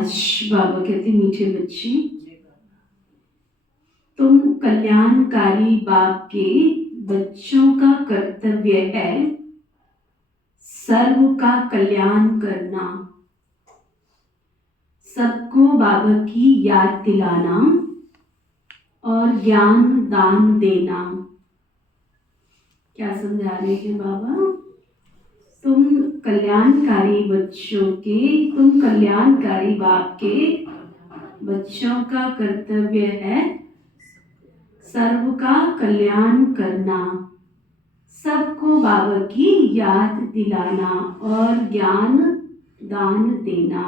आज बाबा कहते मीठे बच्चे, तुम कल्याणकारी बाप के बच्चों का कर्तव्य है सर्व का कल्याण करना, सबको बाबा की याद दिलाना और ज्ञान दान देना। क्या समझा रहे हैं बाबा? तुम कल्याणकारी बाप के बच्चों का कर्तव्य है सर्व का कल्याण करना, सबको बाबा की याद दिलाना और ज्ञान दान देना।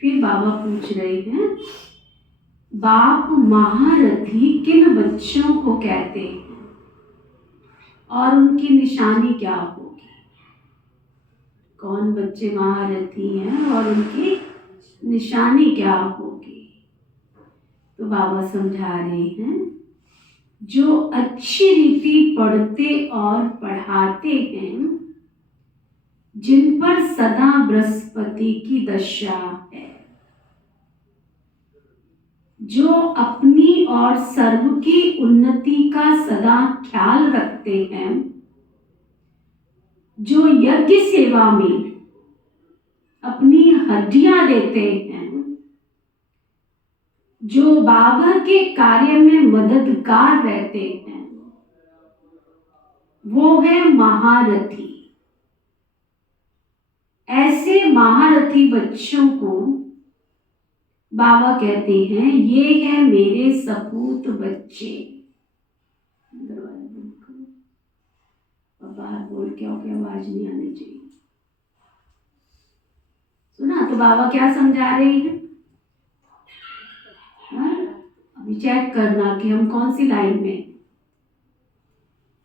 फिर बाबा पूछ रहे हैं, बाप महारथी किन बच्चों को कहते हैं और उनकी निशानी क्या होगी? कौन बच्चे महारथी हैं और उनकी निशानी क्या होगी? तो बाबा समझा रहे हैं, जो अच्छी रीति पढ़ते और पढ़ाते हैं, जिन पर सदा बृहस्पति की दशा है, जो अपनी और सर्व की उन्नति का सदा ख्याल रखते हैं, जो यज्ञ सेवा में अपनी हड्डियां देते हैं, जो बाबा के कार्य में मददगार रहते हैं, वो है महारथी। ऐसे महारथी बच्चों को बाबा कहते हैं, ये है मेरे सपूत बच्चे। दरवाजा बंद करो, बाहर बोल के आवाज नहीं आनी चाहिए। सुना? तो बाबा क्या समझा रहे हैं? अभी चेक करना कि हम कौन सी लाइन में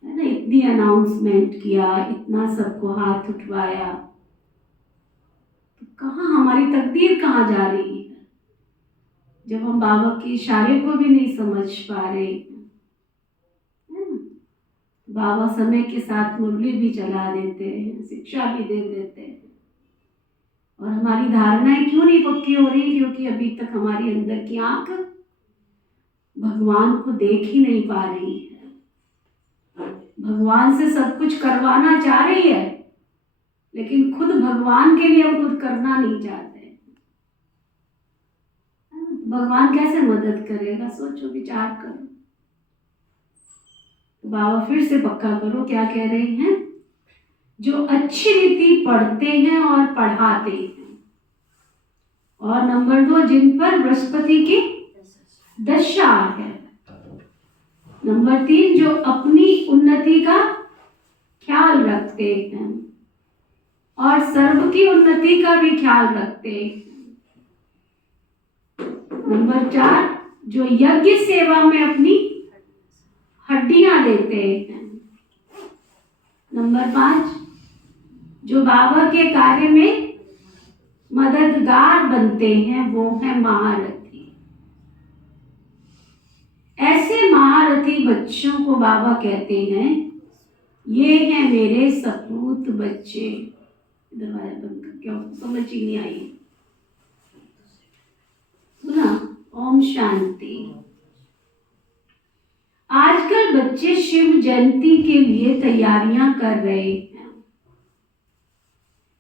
है ना। इतनी अनाउंसमेंट किया, इतना सबको हाथ उठवाया, तो कहाँ हमारी तकदीर कहाँ जा रही है जब हम बाबा के इशारे को भी नहीं समझ पा रहे हैं? बाबा समय के साथ मुरली भी चला देते हैं, शिक्षा भी दे देते हैं, और हमारी धारणाएं क्यों नहीं पक्की हो रही? क्योंकि अभी तक हमारी अंदर की आंख भगवान को देख ही नहीं पा रही है। भगवान से सब कुछ करवाना चाह रही है, लेकिन खुद भगवान के लिए हम खुद करना नहीं चाहते। भगवान कैसे मदद करेगा? सोचो, विचार करो। तो बाबा फिर से पक्का करो, क्या कह रहे हैं? जो अच्छी रीति पढ़ते हैं और पढ़ाते हैं, और नंबर 2, जिन पर बृहस्पति की दशा है। नंबर 3, जो अपनी उन्नति का ख्याल रखते हैं और सर्व की उन्नति का भी ख्याल रखते हैं। नंबर 4, जो यज्ञ सेवा में अपनी हड्डियां देते हैं। नंबर 5, जो बाबा के कार्य में मददगार बनते हैं, वो है महारथी। ऐसे महारथी बच्चों को बाबा कहते हैं, ये है मेरे सपूत बच्चे। दरवाजा बंद कर, क्यों समझ ही नहीं आई? सुना? ओम शांति। आजकल बच्चे शिव जयंती के लिए तैयारियां कर रहे हैं,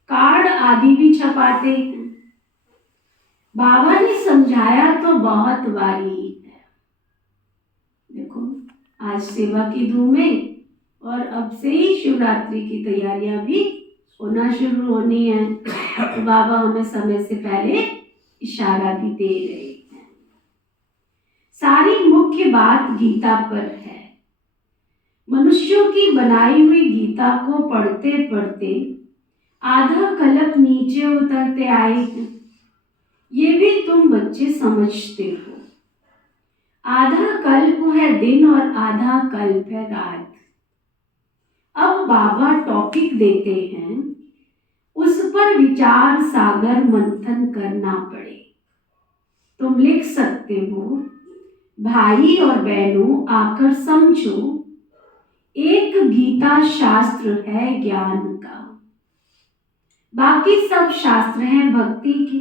कार्ड आदि भी छपाते हैं। बाबा ने समझाया तो बहुत बारी है। देखो, आज सेवा की धूम है और अब से ही शिवरात्रि की तैयारियां भी होना शुरू होनी है। तो बाबा हमें समय से पहले इशारा भी दे रहे हैं। सारी मुख्य बात गीता पर है। मनुष्यों की बनाई हुई गीता को पढ़ते पढ़ते आधा कल्प नीचे उतरते आए हैं, ये भी तुम बच्चे समझते हो। आधा कल्प है दिन और आधा कल्प है रात। अब बाबा टॉपिक देते हैं, उस पर विचार सागर मंथन करना पड़े। तुम लिख सकते हो, भाई और बहनों आकर समझो, एक गीता शास्त्र है ज्ञान का, बाकी सब शास्त्र हैं भक्ति के।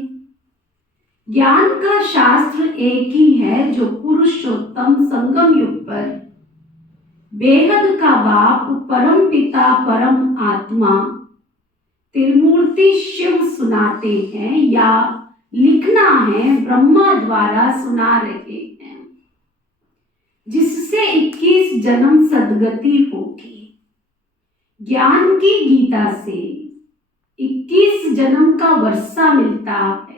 ज्ञान का शास्त्र एक ही है जो पुरुषोत्तम संगम युग पर बेहद का बाप परम पिता परम आत्मा त्रिमूर्ति शिव सुनाते हैं या लिखना है ब्रह्मा द्वारा सुना रहे हैं, जिससे 21 जन्म सदगति होगी। ज्ञान की गीता से 21 जन्म का वर्षा मिलता है,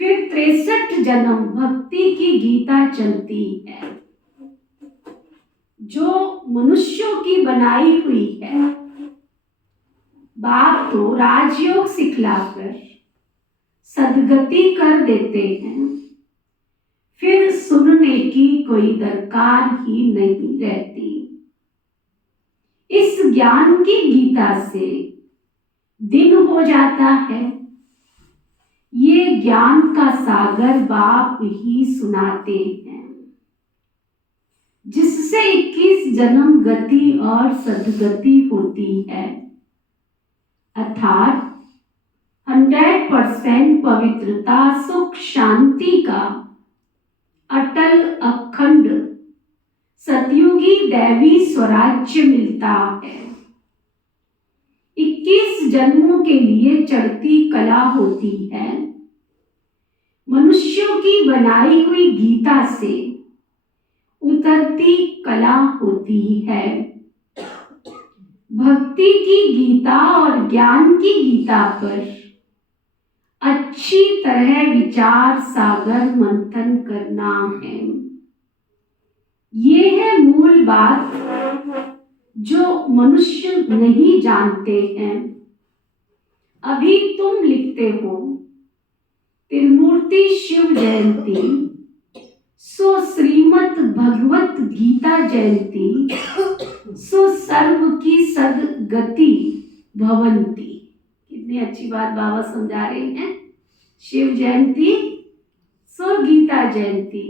फिर 63 जन्म भक्ति की गीता चलती है जो मनुष्यों की बनाई हुई है। बाप तो राजयोग सिखलाकर सदगति कर देते हैं, फिर सुनने की कोई दरकार ही नहीं रहती। इस ज्ञान की गीता से दिन हो जाता है। ये ज्ञान का सागर बाप ही सुनाते हैं, जिससे 21 जन्म गति और सदगति होती है, अर्थात 100% पवित्रता सुख शांति का अटल अखंड सतयुगी दैवी स्वराज्य मिलता है। 21 जन्मों के लिए चढ़ती कला होती है। मनुष्यों की बनाई हुई गीता से उतरती कला होती है। भक्ति की गीता और ज्ञान की गीता पर अच्छी तरह विचार सागर मंथन करना है। ये है मूल बात जो मनुष्य नहीं जानते हैं। अभी तुम लिखते हो त्रिमूर्ति शिव जयंती, सो श्रीमद् भगवत गीता जयंती, सो सर्व की सदगति भवंती। कितनी अच्छी बात बाबा समझा रहे हैं। शिव जयंती सो गीता जयंती,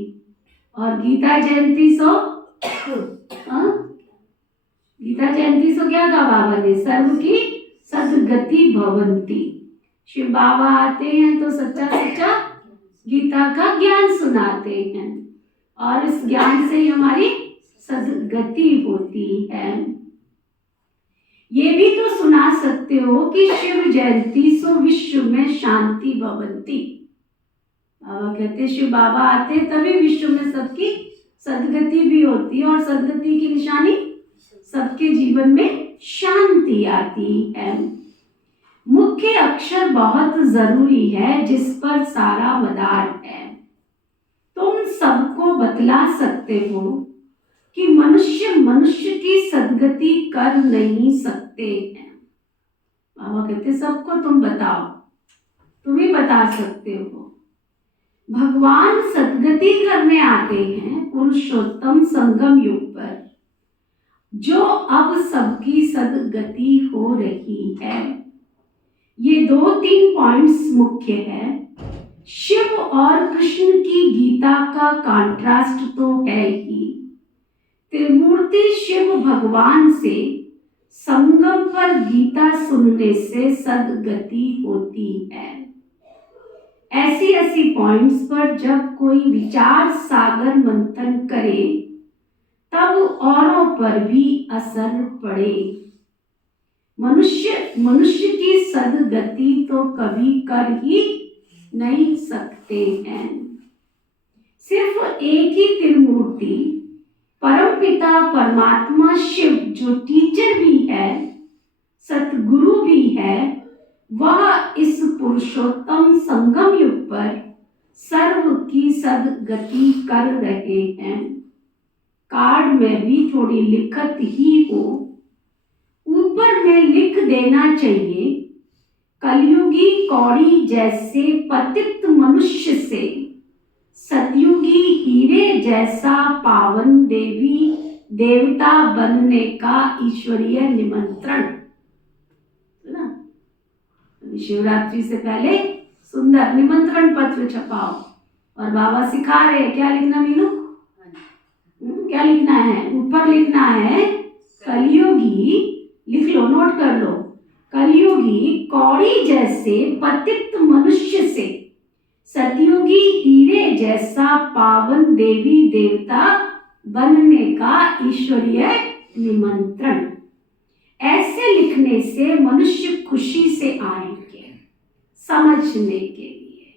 और गीता जयंती सो गीता जयंती सो क्या कहा बाबा ने? सर्व की सदगति भवंती। शिव बाबा आते हैं तो सच्चा सच्चा गीता का ज्ञान सुनाते हैं, और इस ज्ञान से ही हमारी सदगति होती है। ये भी तो सुना सकते हो कि शिव जयंती सो विश्व में शांति भवंती। बाबा कहते शिव बाबा आते तभी विश्व में सबकी सदगति भी होती है, और सदगति की निशानी सबके जीवन में शांति आती है। मुख्य अक्षर बहुत जरूरी है जिस पर सारा मदार है। तुम सबको बतला सकते हो कि मनुष्य की सदगति कर नहीं सकते हैं। बाबा कहते सबको तुम बताओ, तुम ही बता सकते हो। भगवान सदगति करने आते हैं पुरुषोत्तम संगम युग पर, जो अब सबकी सदगति हो रही है। ये 2-3 पॉइंट्स मुख्य है। शिव और कृष्ण की गीता का कंट्रास्ट तो है ही। त्रिमूर्ति शिव भगवान से संगम पर गीता सुनने से सदगति होती है। ऐसी पॉइंट्स पर जब कोई विचार सागर मंथन करे तब औरों पर भी असर पड़े। मनुष्य की सदगति तो कभी कर ही नहीं सकते हैं। सिर्फ एक ही त्रिमूर्ति परमपिता परमात्मा शिव, जो टीचर भी है सतगुरु भी है, वह इस पुरुषोत्तम संगम युग पर सर्व की सदगति कर रहे हैं। कार्ड में भी थोड़ी लिखत ही हो, ऊपर में लिख देना चाहिए, कलयुगी कौड़ी जैसे पतित मनुष्य से सतयुगी हीरे जैसा पावन देवी देवता बनने का ईश्वरीय निमंत्रण। ना, शिवरात्रि से पहले सुंदर निमंत्रण पत्र छपाओ, और बाबा सिखा रहे हैं क्या लिखना। मीनू क्या लिखना है? ऊपर लिखना है कलयुगी, लिख लो, नोट कर लो, कलयुगी कौड़ी जैसे पतित मनुष्य से सतयुगी हीरे जैसा पावन देवी देवता बनने का ईश्वरीय निमंत्रण। ऐसे लिखने से मनुष्य खुशी से आएंगे समझने के लिए।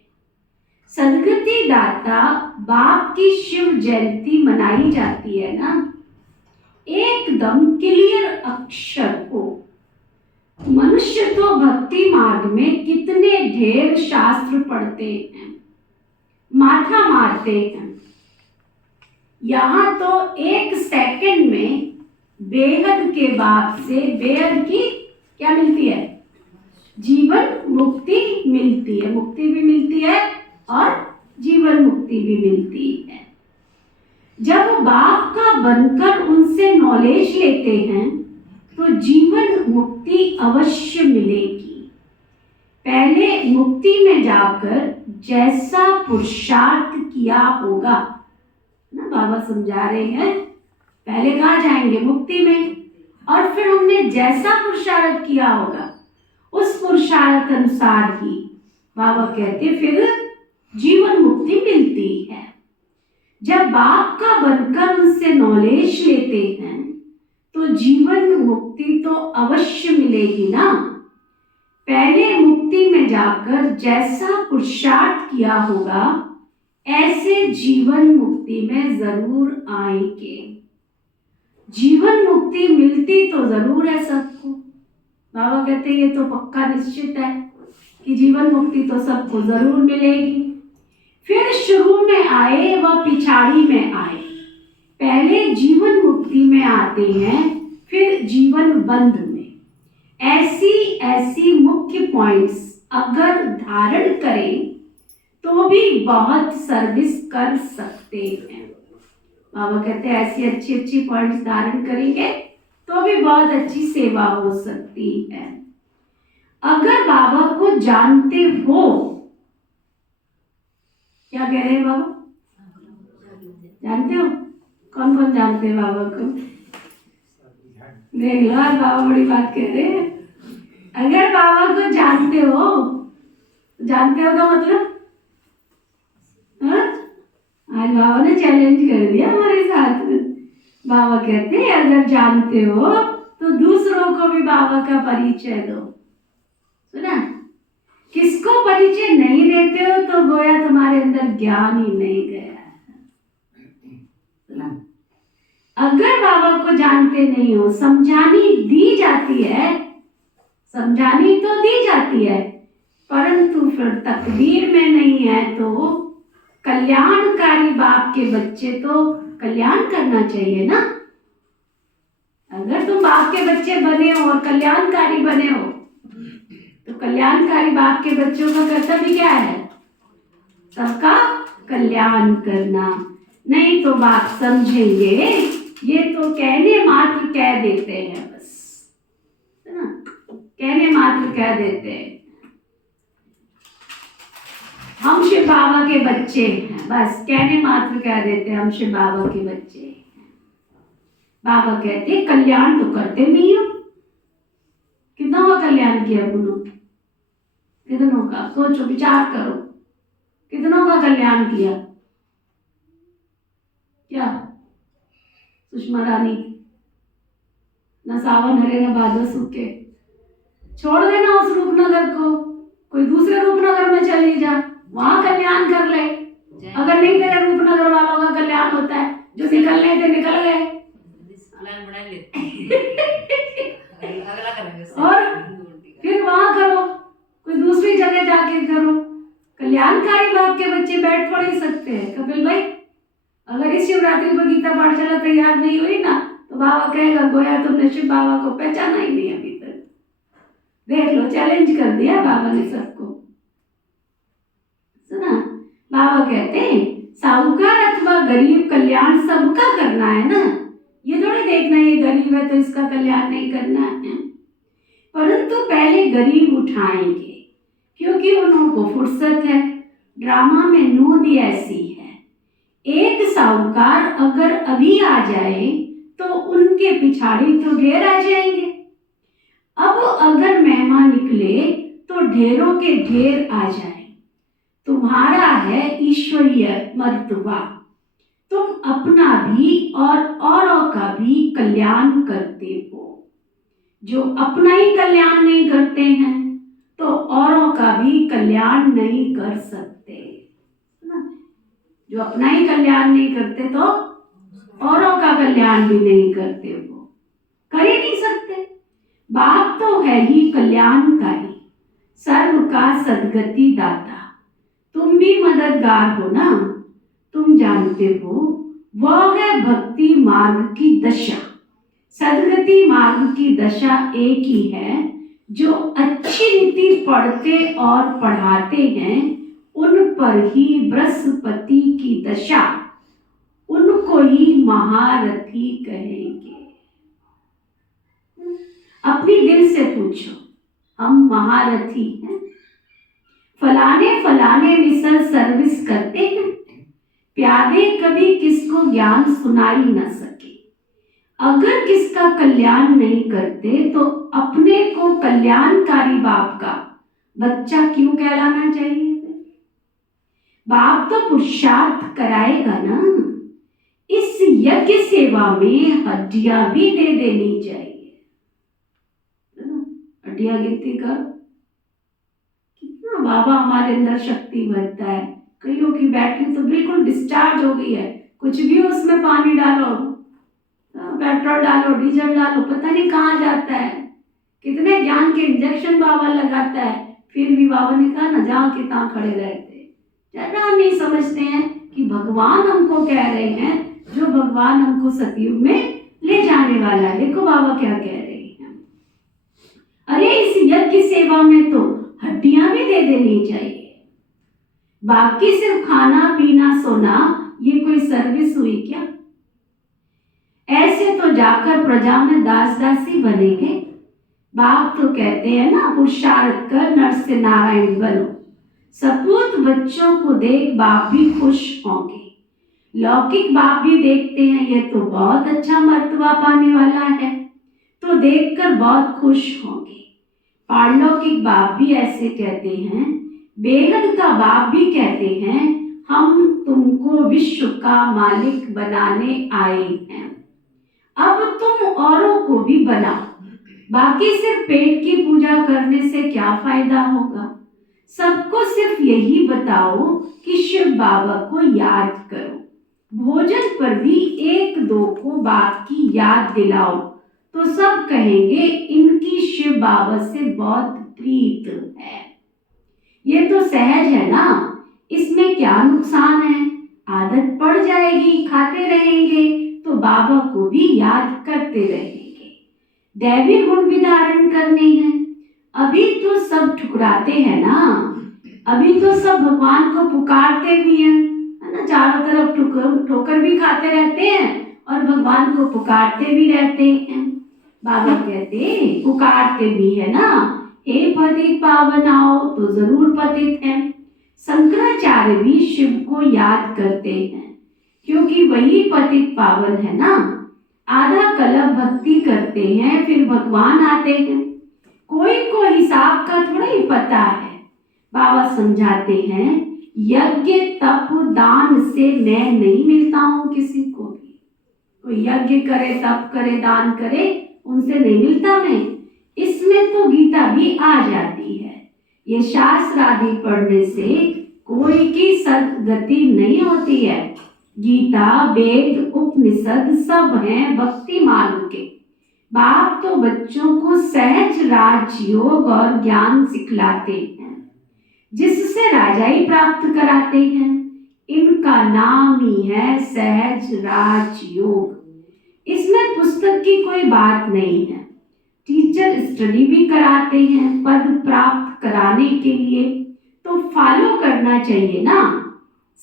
सदगति दाता बाप की शिव जयंती मनाई जाती है ना, एकदम क्लियर अक्षर हो। मनुष्य तो भक्ति मार्ग में कितने ढेर शास्त्र पढ़ते हैं, माथा मारते हैं। यहाँ तो एक सेकंड में बेहद के बाप से बेहद की क्या मिलती है, जीवन मुक्ति मिलती है। मुक्ति भी मिलती है और जीवन मुक्ति भी मिलती है। जब बाप का बनकर उनसे नॉलेज लेते हैं तो जीवन मुक्ति अवश्य मिलेगी। पहले मुक्ति में जाकर जैसा पुरुषार्थ किया होगा ना, बाबा समझा रहे हैं, पहले कहाँ जाएंगे, मुक्ति में, और फिर हमने जैसा पुरुषार्थ किया होगा उस पुरुषार्थ अनुसार ही बाबा कहते फिर जीवन मुक्ति मिलती है। जब बाप का बनकर उनसे नॉलेज लेते हैं तो जीवन मुक्ति तो अवश्य मिलेगी ना। पहले मुक्ति में जाकर जैसा पुरुषार्थ किया होगा ऐसे जीवन मुक्ति में जरूर आएंगे। जीवन मुक्ति मिलती तो जरूर है सबको। बाबा कहते ये तो पक्का निश्चित है कि जीवन मुक्ति तो सबको जरूर मिलेगी। फिर शुरू में आए व पिछाड़ी में आए, पहले जीवन मुक्ति में आते हैं फिर जीवन बंध में। ऐसी ऐसी मुख्य पॉइंट्स अगर धारण करें तो भी बहुत सर्विस कर सकते हैं। बाबा कहते हैं ऐसी अच्छी अच्छी पॉइंट्स धारण करेंगे तो भी बहुत अच्छी सेवा हो सकती है। अगर बाबा को जानते हो, क्या कह रहे हैं बाबा, जानते हो, कौन कौन जानते हैं बाबा को, देख लो आज बाबा बड़ी बात कह रहे हैं। अगर बाबा को जानते हो, जानते हो का मतलब, आज बाबा ने चैलेंज कर दिया हमारे साथ। बाबा कहते हैं अगर जानते हो तो दूसरों को भी बाबा का परिचय दो। सुना, किसको परिचय नहीं देते हो तो गोया तुम्हारे अंदर ज्ञान ही नहीं गया है। सुना, अगर बाबा को जानते नहीं हो, समझानी दी जाती है, समझानी तो दी जाती है, परंतु फिर तकदीर में नहीं है तो कल्याणकारी बाप के बच्चे तो कल्याण करना चाहिए ना। अगर तुम बाप के बच्चे बने हो और कल्याणकारी बने हो तो कल्याणकारी बाप के बच्चों का कर्तव्य क्या है, सबका कल्याण करना। नहीं तो बाप समझेंगे ये तो कहने मात्र कह देते हैं, बस है ना, कहने मात्र कह देते हैं हम शिव बाबा के बच्चे हैं, बस कहने मात्र कह देते हैं हम शिव बाबा के बच्चे हैं। बाबा कहते हैं कल्याण तो करते नहीं हो। कितना हुआ कल्याण किया उन्होंने, कितनों का, सोचो विचार करो, कितनों का कल्याण किया। क्या सुषमा रानी, न सावन हरे न भादो सूखे, छोड़ देना उस रूपनगर को, कोई दूसरे रूपनगर में चली जा, वहां कल्याण कर ले। अगर नहीं तेरे रूपनगर वालों का कल्याण होता है, जो निकलने थे निकल गए और फिर वहां करो, कोई दूसरी जगह जाके करो। कल्याणकारी बाप के बच्चे बैठ पढ़ ही सकते हैं। कपिल भाई, अगर इस शिवरात्रि पर गीता पाठशाला तैयार नहीं हुई ना तो बाबा कहेगा गोया तुमने शिव बाबा को पहचाना ही नहीं अभी तक। देख लो, चैलेंज कर दिया बाबा ने सबको। सुना, बाबा कहते हैं साहूकार अथवा गरीब कल्याण सबका करना है ना। ये थोड़ी देखना ये गरीब है तो इसका कल्याण नहीं करना है, परंतु पहले गरीब उठाएंगे क्योंकि उनको फुर्सत है। ड्रामा में नूंद ऐसी है, एक साहूकार अगर अभी आ जाए तो उनके पिछाड़ी तो ढेर आ जाएंगे। अब अगर मेहमान निकले तो ढेरों के ढेर आ जाए। तुम्हारा है ईश्वरीय मर्तबा। तुम अपना भी और औरों का भी कल्याण करते हो। जो अपना ही कल्याण नहीं करते हैं तो औरों का भी कल्याण नहीं कर सकते ना। जो अपना ही कल्याण नहीं करते तो औरों का कल्याण भी नहीं करते, वो कर ही नहीं सकते। बाप तो है ही कल्याणकारी, सर्व का सद्गति दाता। तुम भी मददगार हो ना, तुम जानते हो वह है भक्ति मार्ग की दशा। सद्गति मार्ग की दशा एक ही है। जो अच्छी नीति पढ़ते और पढ़ाते हैं उन पर ही बृहस्पति की दशा, उनको ही महारथी कहेंगे। अपनी दिल से पूछो, हम महारथी हैं? फलाने फलाने मिसल सर्विस करते हैं, प्यादे कभी किसको ज्ञान सुनाई न सके। अगर किसका कल्याण नहीं करते तो अपने को कल्याणकारी बाप का बच्चा क्यों कहलाना चाहिए? बाप तो पुरुषार्थ कराएगा ना। इस यज्ञ सेवा में हड्डियां भी दे देनी चाहिए, हड्डियां गिनती कर। कितना बाबा हमारे अंदर शक्ति भरता है। कईयों की बैटरी तो बिल्कुल डिस्चार्ज हो गई है, कुछ भी उसमें पानी डालो, पेट्रोल डालो, डीजल डालो, पता नहीं कहाँ जाता है। कितने ज्ञान के इंजेक्शन बाबा लगाता है, फिर भी बाबा ने कहा ना, जहाँ के तहाँ खड़े रहते। जरा नहीं समझते हैं कि भगवान हमको कह रहे हैं, जो भगवान हमको सतयुग में ले जाने वाला है। देखो बाबा क्या कह रहे हैं, अरे इस यज्ञ सेवा में तो हड्डियां भी दे देनी चाहिए, बाकी सिर्फ खाना पीना सोना ये कोई सर्विस हुई क्या? ऐसे तो जाकर प्रजा में दास दासी बनेंगे। बाप तो कहते हैं ना, पुरुषार्थ कर नर से नारायण बनो। सपूत बच्चों को देख बाप भी खुश होंगे। लौकिक बाप भी देखते हैं, ये तो बहुत अच्छा मर्तबा पाने वाला है, तो देखकर बहुत खुश होंगे। पारलौकिक बाप भी ऐसे कहते हैं। बेहद का बाप भी कहते हैं, हम तुमको विश्व का मालिक बनाने आए हैं, अब तुम औरों को भी बनाओ। बाकी सिर्फ पेट की पूजा करने से क्या फायदा होगा? सबको सिर्फ यही बताओ कि शिव बाबा को याद करो। भोजन पर भी एक दो को बाप की याद दिलाओ तो सब कहेंगे इनकी शिव बाबा से बहुत प्रीत है। ये तो सहज है ना, इसमें क्या नुकसान है? आदत पड़ जाएगी, खाते रहेंगे तो बाबा को भी याद करते रहेंगे। दैवी गुण भी धारण करने हैं। अभी तो सब ठुकराते हैं ना, अभी तो सब भगवान को पुकारते भी हैं, है ना, चारों तरफ ठोकर भी खाते रहते हैं और भगवान को पुकारते भी रहते हैं। बाबा कहते पुकारते भी है ना, हे पतित पावन आओ, तो जरूर पतित हैं। शंकराचार्य भी शिव को याद करते हैं क्योंकि वही पतित पावन है ना। आधा कल्प भक्ति करते हैं, फिर भगवान आते हैं। कोई को हिसाब का थोड़ा ही पता है। बाबा समझाते हैं, यज्ञ तप दान से मैं नहीं मिलता हूँ किसी को भी। कोई यज्ञ करे, तप करे, दान करे, उनसे नहीं मिलता मैं। इसमें तो गीता भी आ जाती है। ये शास्त्र आदि पढ़ने से कोई की सद्गति नहीं होती है। गीता, वेद, उपनिषद सब हैं भक्ति मार्ग के। बाप तो बच्चों को सहज राजयोग और ज्ञान सिखलाते हैं, जिससे राजाई प्राप्त कराते हैं। इनका नाम ही है सहज राजयोग। इसमें पुस्तक की कोई बात नहीं है। टीचर स्टडी भी कराते हैं पद प्राप्त कराने के लिए, तो फॉलो करना चाहिए ना।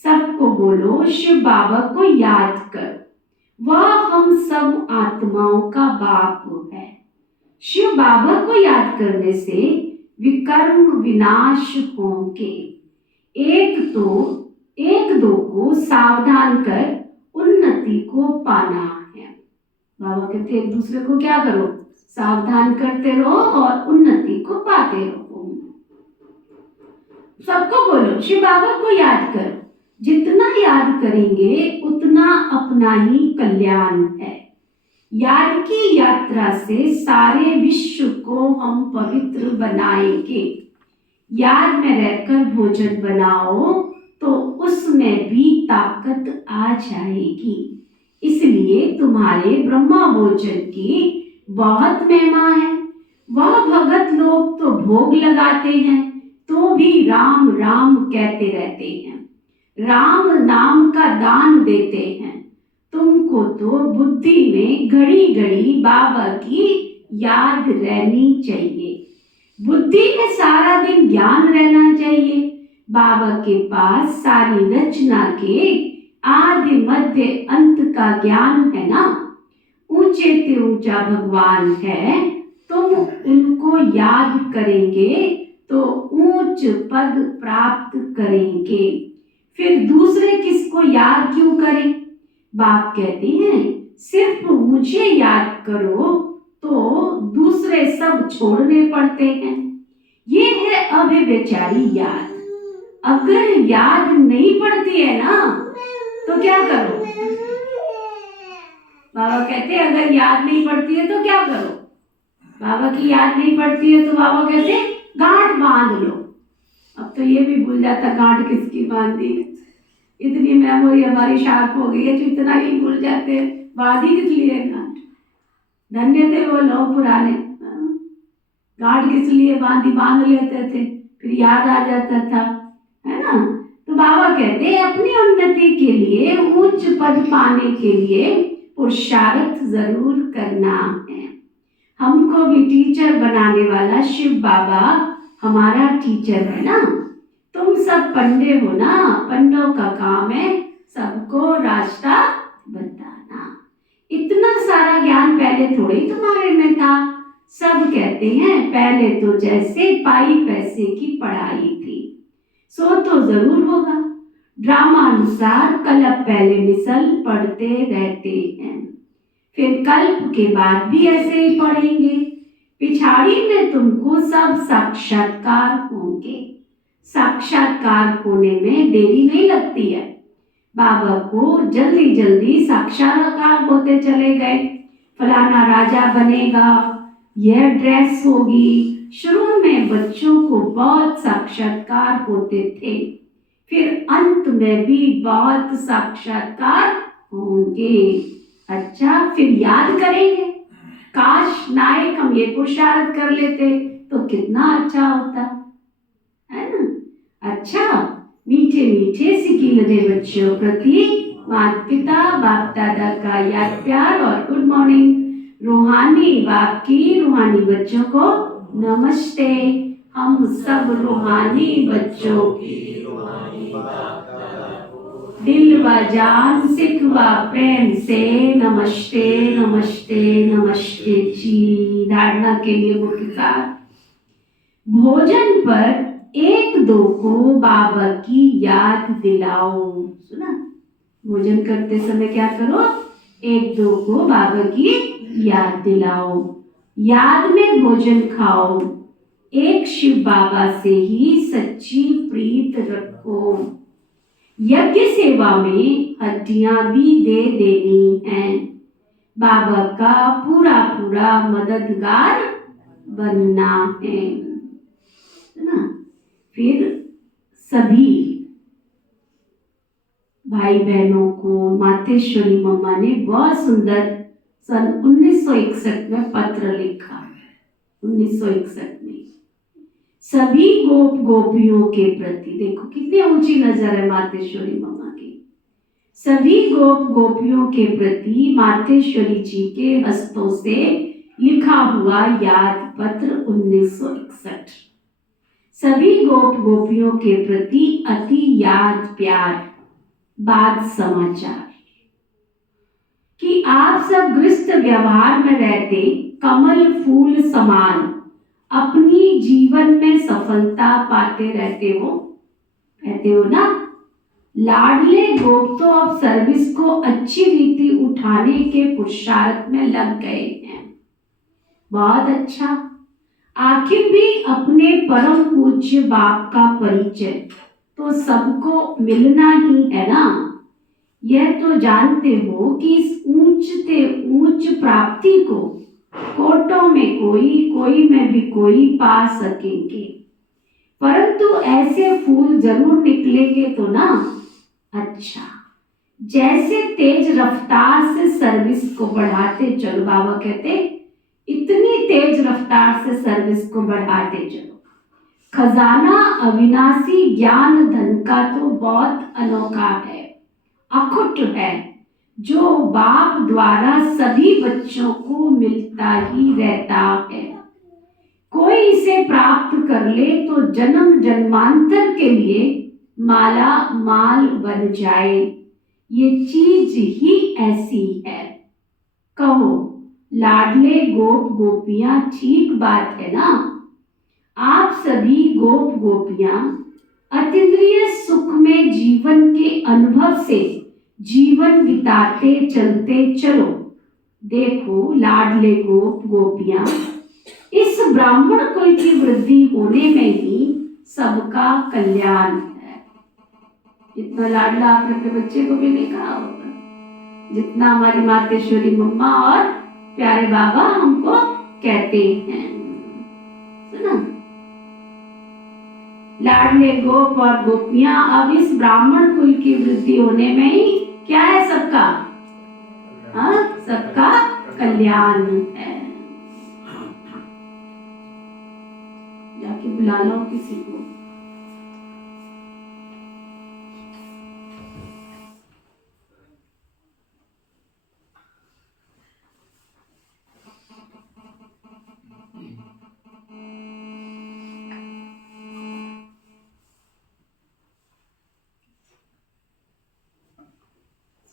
सबको बोलो शिव बाबा को याद करो, वह हम सब आत्माओं का बाप है। शिव बाबा को याद करने से विकर्म विनाश होंगे। एक दो को सावधान कर उन्नति को पाना है। बाबा कहते एक दूसरे को क्या करो, सावधान करते रहो और उन्नति को पाते रहो। सबको बोलो, शिव बाबा को याद करो। जितना याद करेंगे उतना अपना ही कल्याण है। याद की यात्रा से सारे विश्व को हम पवित्र बनाएंगे। याद में रहकर भोजन बनाओ तो उसमें भी ताकत आ जाएगी। इसलिए तुम्हारे ब्रह्मा भोजन की बहुत महिमा है। वह भगत लोग तो भोग लगाते हैं तो भी राम राम कहते रहते हैं, राम नाम का दान देते हैं। तुमको तो बुद्धि में घड़ी घड़ी बाबा की याद रहनी चाहिए। बुद्धि में सारा दिन ज्ञान रहना चाहिए। बाबा के पास सारी रचना के आदि मध्य अंत का ज्ञान है ना। ऊंचे से ऊंचा भगवान है। तुम उनको याद करेंगे तो ऊंच पद प्राप्त करेंगे। फिर दूसरे किसको याद क्यों करें? बाप कहते हैं सिर्फ मुझे याद करो तो दूसरे सब छोड़ने पड़ते हैं। ये है अव्यभिचारी याद। अगर याद नहीं पड़ती है ना तो क्या करो? बाबा कहते हैं अगर याद नहीं पड़ती है तो क्या करो? बाबा की याद नहीं पड़ती है तो बाबा कहते हैं गांठ बांध लो। अब तो ये भी भूल जाता गांठ किसकी बांधी। इतनी मेमोरी हमारी शार्प हो गई है जो इतना ही भूल जाते हैं बांधी किस लिए गांठ। धन्य थे वो लोग पुराने, गांठ किस लिए बांधी, बांध लेते थे फिर याद आ जाता था, है ना। तो बाबा कहते हैं अपनी उन्नति के लिए, उच्च पद पाने के लिए पुरुषार्थ जरूर करना है। हमको भी टीचर बनाने वाला शिव बाबा हमारा टीचर है ना। तुम सब पंडे हो ना, पंडों का काम है सबको रास्ता बताना। इतना सारा ज्ञान पहले थोड़े तुम्हारे में था। सब कहते हैं पहले तो जैसे पाई पैसे की पढ़ाई थी सो तो जरूर होगा। ड्रामा अनुसार कल्प पहले मिसल पढ़ते रहते हैं, फिर कल्प के बाद भी ऐसे ही पढ़ेंगे। पिछाड़ी में तुमको सब साक्षात्कार होंगे। साक्षात्कार होने में देरी नहीं लगती है। बाबा को जल्दी जल्दी साक्षात्कार होते चले गए। फलाना राजा बनेगा, यह ड्रेस होगी। शुरू में बच्चों को बहुत साक्षात्कार होते थे, फिर अंत में भी बहुत साक्षात्कार होंगे। अच्छा, फिर याद करेंगे। काश नायक हम ये पुरुषार्थ कर लेते तो कितना अच्छा होता, है ना। अच्छा, मीठे मीठे सिकीलदे बच्चों प्रति माता पिता बाप दादा का याद प्यार और गुड मॉर्निंग। रूहानी बाप की रूहानी बच्चों को नमस्ते। हम सब रूहानी बच्चों की दिल व जान सिख व प्रेम से नमस्ते नमस्ते नमस्ते जी। धारणा के लिए मुख्य साथ, भोजन पर एक दो को बाबा की याद दिलाओ। सुना, भोजन करते समय क्या करो? एक दो को बाबा की याद दिलाओ। याद में भोजन खाओ। एक शिव बाबा से ही सच्ची प्रीत रखो। यज्ञ सेवा में हड्डियां भी दे देनी है। बाबा का पूरा पूरा मददगार बनना है ना। फिर सभी भाई बहनों को मातेश्वरी मम्मा ने बहुत सुंदर सन 1961 में पत्र लिखा। 1961 में सभी गोप गोपियों के प्रति, देखो कितनी ऊंची नजर है मातेश्वरी मम्मा की। सभी गोप गोपियों के प्रति मातेश्वरी जी के हस्तों से लिखा हुआ याद पत्र 1961। सभी गोप गोपियों के प्रति अति याद प्यार। बात समाचार कि आप सब गृहस्थ व्यवहार में रहते कमल फूल समान अपनी जीवन में सफलता पाते रहते हो ना। लाडले गोप तो अब सर्विस को अच्छी रीति उठाने के पुरुषार्थ में लग गए हैं। बहुत अच्छा। आखिर भी अपने परम पूज्य बाप का परिचय तो सबको मिलना ही है ना। यह तो जानते हो कि इस ऊंच से ऊंच प्राप्ति को कोटों में कोई में भी कोई पा सकेंगे, परंतु ऐसे फूल जरूर निकलेंगे तो ना। अच्छा, जैसे तेज रफ्तार से सर्विस को बढ़ाते चलो, बाबा कहते इतनी तेज रफ्तार से सर्विस को बढ़ाते चलो। खजाना अविनाशी ज्ञान धन का तो बहुत अनोखा है, अखुट है, जो बाप द्वारा सभी बच्चों को मिलता ही रहता है। कोई इसे प्राप्त कर ले तो जन्म जन्मांतर के लिए माला माल बन जाए। ये चीज ही ऐसी है। कहो लाडले गोप गोपियां, ठीक बात है ना। आप सभी गोप गोपियां अतीन्द्रिय सुख में जीवन के अनुभव से जीवन बिताते चलते चलो। देखो लाडले गोप गोपियां, इस ब्राह्मण कुल की वृद्धि होने में ही सबका कल्याण है। जितना लाडला आपने अपने बच्चे को भी नहीं कहा होगा, जितना हमारी मातेश्वरी मम्मा और प्यारे बाबा हमको कहते हैं। सुना, लाडले गोप और गोपियां, अब इस ब्राह्मण कुल की वृद्धि होने में ही क्या है सबका, हाँ, सबका कल्याण है। जाके बुला लो किसी को।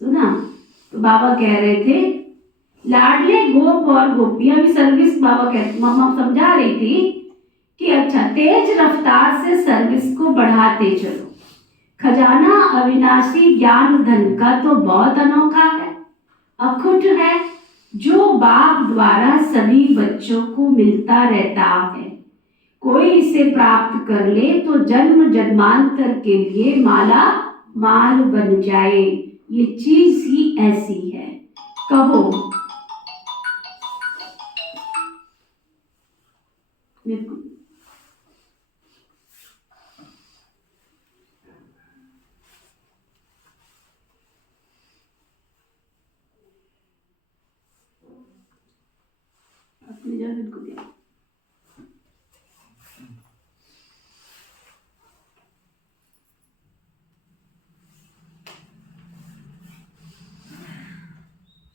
सुना, तो बाबा कह रहे थे लाडले गोप और गोपियां भी सर्विस, बाबा कहते मम्मा समझा रही थी कि अच्छा तेज रफ्तार से सर्विस को बढ़ाते चलो। खजाना अविनाशी ज्ञान धन का तो बहुत अनोखा है, अखुट है, जो बाप द्वारा सभी बच्चों को मिलता रहता है। कोई इसे प्राप्त कर ले तो जन्म जन्मांतर के लिए माला माल बन जाए। ये चीज ही ऐसी है। कहो अपनी जगह को दिया।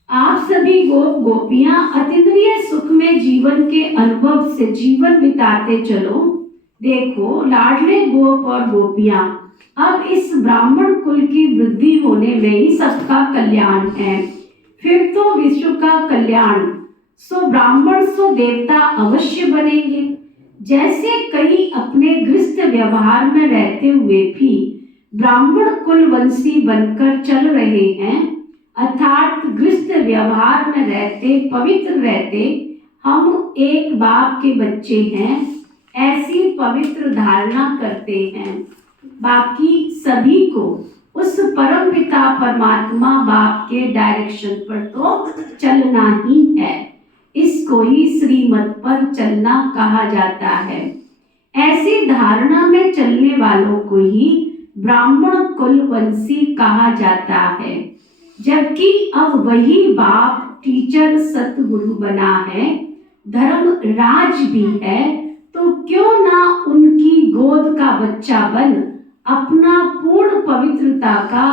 आप सभी गोप गोपियां अतीन्द्रिय सुख में जीवन के अनुभव से जीवन बिताते चलो। देखो लाडले गोप और गोपियां, अब इस ब्राह्मण कुल की वृद्धि होने में ही सबका कल्याण है। फिर तो विश्व का कल्याण, सो ब्राह्मण सो देवता अवश्य बनेंगे। जैसे कई अपने गृहस्थ व्यवहार में रहते हुए भी ब्राह्मण कुलवंशी बनकर चल रहे हैं, अर्थात गृहस्थ व्यवहार में रहते पवित्र रहते हम एक बाप के बच्चे हैं, ऐसी पवित्र धारणा करते हैं। बाकी सभी को उस परम पिता परमात्मा बाप के डायरेक्शन पर तो चलना ही है। इसको ही श्रीमत पर चलना कहा जाता है। ऐसी धारणा में चलने वालों को ही ब्राह्मण कुलवंशी कहा जाता है। जबकि अब वही बाप टीचर सतगुरु बना है, धर्म राज भी है, तो क्यों ना उनकी गोद का बच्चा बन अपना पूर्ण पवित्रता का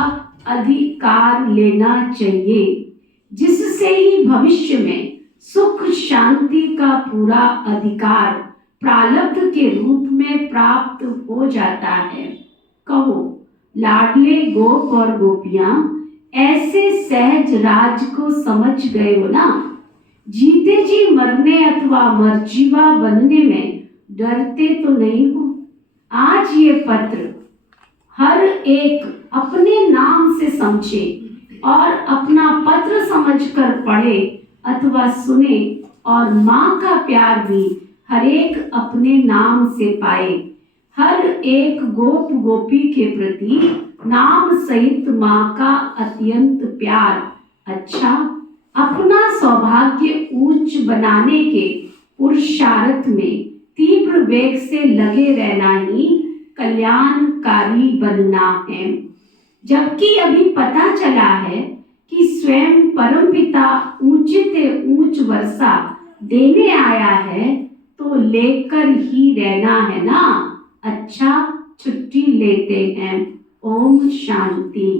अधिकार लेना चाहिए, जिससे ही भविष्य में सुख शांति का पूरा अधिकार प्रारब्ध के रूप में प्राप्त हो जाता है। कहो लाडले गोप और गोपियां, ऐसे सहज राज को समझ गए हो ना। जीते जी मरने अथवा मरजीवा बनने में डरते तो नहीं हो। आज ये पत्र हर एक अपने नाम से समझे और अपना पत्र समझकर पढ़े अथवा सुने, और माँ का प्यार भी हर एक अपने नाम से पाए, हर एक गोप गोपी के प्रति नाम सहित माँ का अत्यंत प्यार। अच्छा, अपना सौभाग्य ऊंच बनाने के पुरुषार्थ में तीव्र वेग से लगे रहना ही कल्याणकारी बनना है। जबकि अभी पता चला है कि स्वयं परमपिता ऊंचे ऊंच वर्षा देने आया है, तो लेकर ही रहना है ना। अच्छा, छुट्टी लेते हैं। ओम शांति।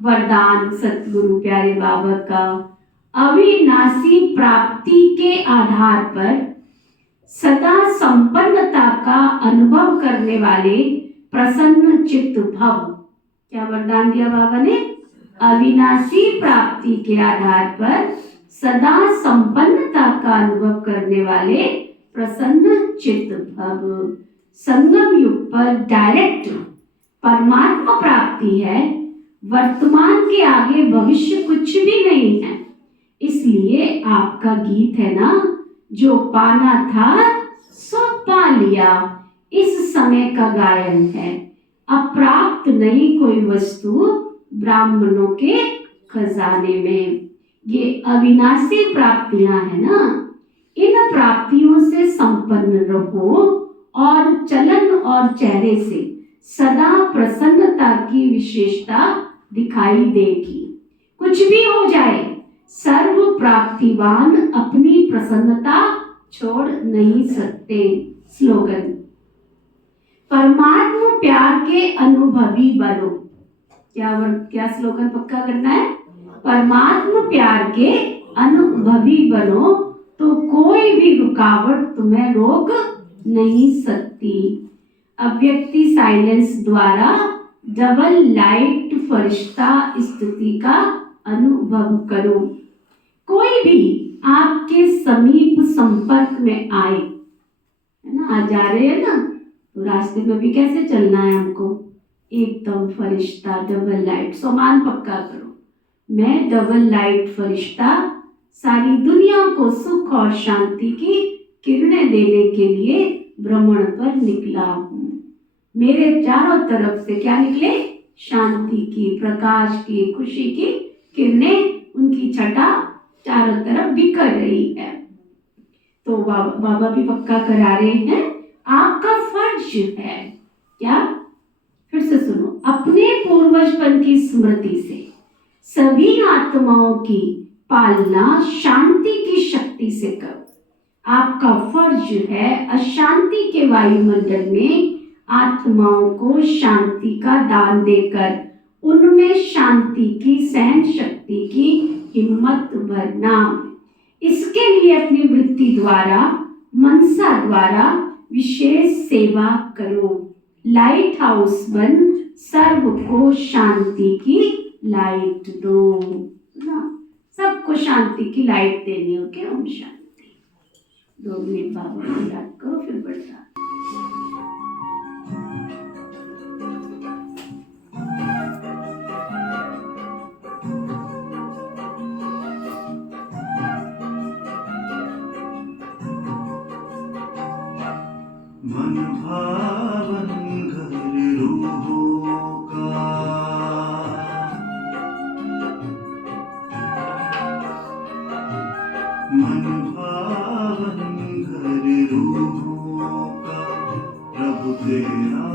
वरदान सतगुरु प्यारे बाबा का। अविनाशी प्राप्ति के आधार पर सदा संपन्नता का अनुभव करने वाले प्रसन्न चित्त भव। क्या वरदान दिया बाबा ने? अविनाशी प्राप्ति के आधार पर सदा संपन्नता का अनुभव करने वाले प्रसन्न चित्त भव। संगम युग पर डायरेक्ट परमात्मा प्राप्ति है। वर्तमान के आगे भविष्य कुछ भी नहीं है। इसलिए आपका गीत है ना, जो पाना था सो पा लिया, इस समय का गायन है। अप्राप्त नहीं कोई वस्तु ब्राह्मणों के खजाने में। ये अविनाशी प्राप्तियां है ना, इन प्राप्तियों से संपन्न रहो और चलन और चेहरे से सदा प्रसन्नता की विशेषता दिखाई देगी। कुछ भी हो जाए, सर्व प्राप्तिवान अपनी प्रसन्नता छोड़ नहीं सकते। स्लोगन, परमात्मा प्यार के अनुभवी बनो। क्या स्लोगन पक्का करना है? परमात्मा प्यार के अनुभवी बनो, तो कोई भी रुकावट तुम्हें रोक नहीं सकती। अव्यक्ति साइलेंस द्वारा डबल लाइट फरिश्ता स्थिति का अनुभव करो। कोई भी आपके समीप संपर्क में आए, है ना, आ जा रहे हैं ना, तो रास्ते में भी कैसे चलना है हमको? एकदम फरिश्ता, डबल लाइट। समान पक्का करो, मैं डबल लाइट फरिश्ता सारी दुनिया को सुख और शांति की किरणें देने के लिए भ्रमण पर निकला हूँ। मेरे चारों तरफ से क्या निकले? शांति की, प्रकाश की, खुशी की किरणें, उनकी छटा चारों तरफ बिखर रही है। तो बाबा भी पक्का करा रहे हैं, आपका फर्ज है क्या? फिर से सुनो, अपने पूर्वजपन की स्मृति से सभी आत्माओं की पालना शांति की शक्ति से करो। आपका फर्ज है अशांति के वायुमंडल में आत्माओं को शांति का दान देकर उनमें शांति की सहन शक्ति की हिम्मत भरना। इसके लिए अपनी वृत्ति द्वारा, मनसा द्वारा विशेष सेवा करो। लाइट हाउस बन सर्व को शांति की लाइट दो ना, सबको शांति की लाइट देनी। ओके, ओम शांति। 2 मिनट बाबा को याद करो, फिर बढ़ता। मन भावन घर रूहों का, मन भावन घर रूहों का, प्रभु तेरा